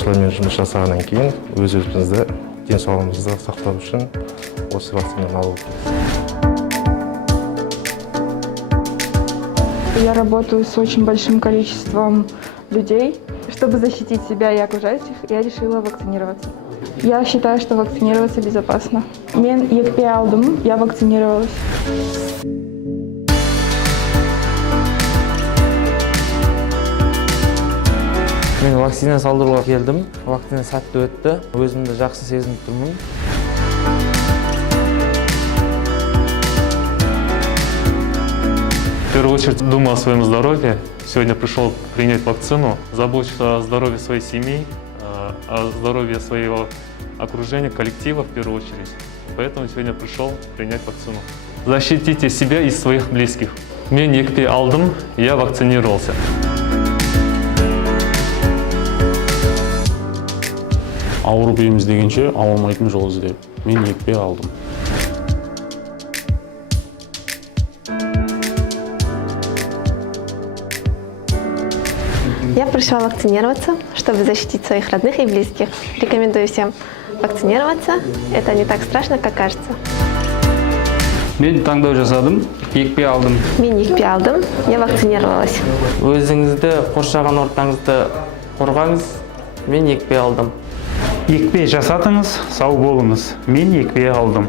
жолаушылармен жұмыс жасағаннан кейін өз-өзімізді денсаулығымызды сақтау үшін осы вакцинаны алып отырмыз. Я работаю с очень большим количеством людей. Чтобы защитить себя и окружающих, я решила вакцинироваться. Я считаю, что вакцинироваться безопасно. Мен екпе алдым, я вакцинировалась. Мен вакцина салдыруға келдім. Вакцина сәтті өтті. Өзімді жақсы сезініп тұрмын. В первую очередь думаю о своем здоровье. Сегодня пришел принять вакцину. Заботиться о здоровье своей семьи, о здоровье своего окружения, коллектива в первую очередь. Поэтому сегодня пришел принять вакцину. Защитите себя и своих близких. Мен екпе алдым, я вакцинировался. Ауырып еміз дегенше ауырмайтын жол іздеп. Мен екпе алдым. Я пришла вакцинироваться, чтобы защитить своих родных и близких. Рекомендую всем вакцинироваться. Это не так страшно, как кажется. Мен таңдау жасадым, екпе алдым. Мен екпе алдым, я вакцинировалась. Өзіңізді, қоршаған ортаңызды қорғаңыз. Мен екпе алдым. Екпе жасатыңыз, сау болыңыз. Мен екпе алдым.